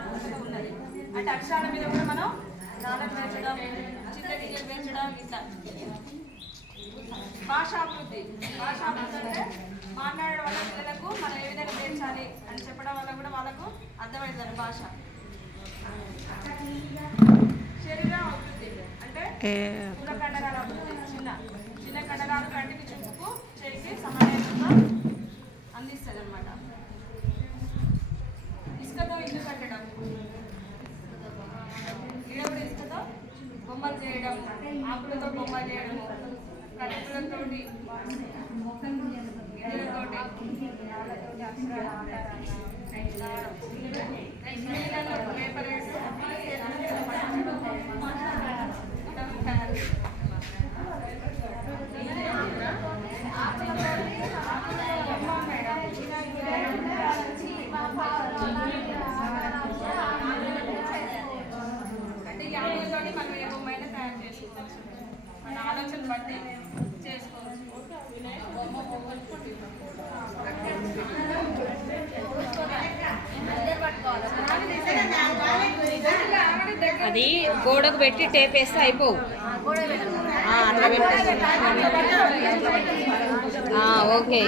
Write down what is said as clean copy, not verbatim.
అక్షరాత్మకత ఉన్నది. అంటే అక్షరాల మీద కూడా మనం రాళ్ళను పెంచడం, చిత్తగింజలు పెంచడం ఇట్లా. భాషాభివృద్ధి అంటే మాట్లాడడం వల్ల పిల్లలకు మనం ఏ విధంగా పెంచాలి అని చెప్పడం వల్ల కూడా వాళ్ళకు అర్థమవుతుంది భాష. శరీర అభివృద్ధి అంటే స్థూల కండరాల అభివృద్ధి. చిన్న కండరాలు కంటికి చూపుకు చేసి సమన్వయంగా అందిస్తుంది అనమాట. ఇసుకతో ఇల్లు కట్టడం, ఈడవుడు ఇసుకతో బొమ్మలు చేయడం, ఆకులతో బొమ్మలు చేయడము, కట్టెలతోటి పేపర్ అంటే ఈ ఆలోచనతోటి మనం ఏ బొమ్మైనా తయారు చేసుకోవచ్చు. మన ఆలోచన బట్టి చేసుకోవచ్చు. అది గోడకు పెట్టి టేప్ వేస్తే అయిపోవు. ఓకే.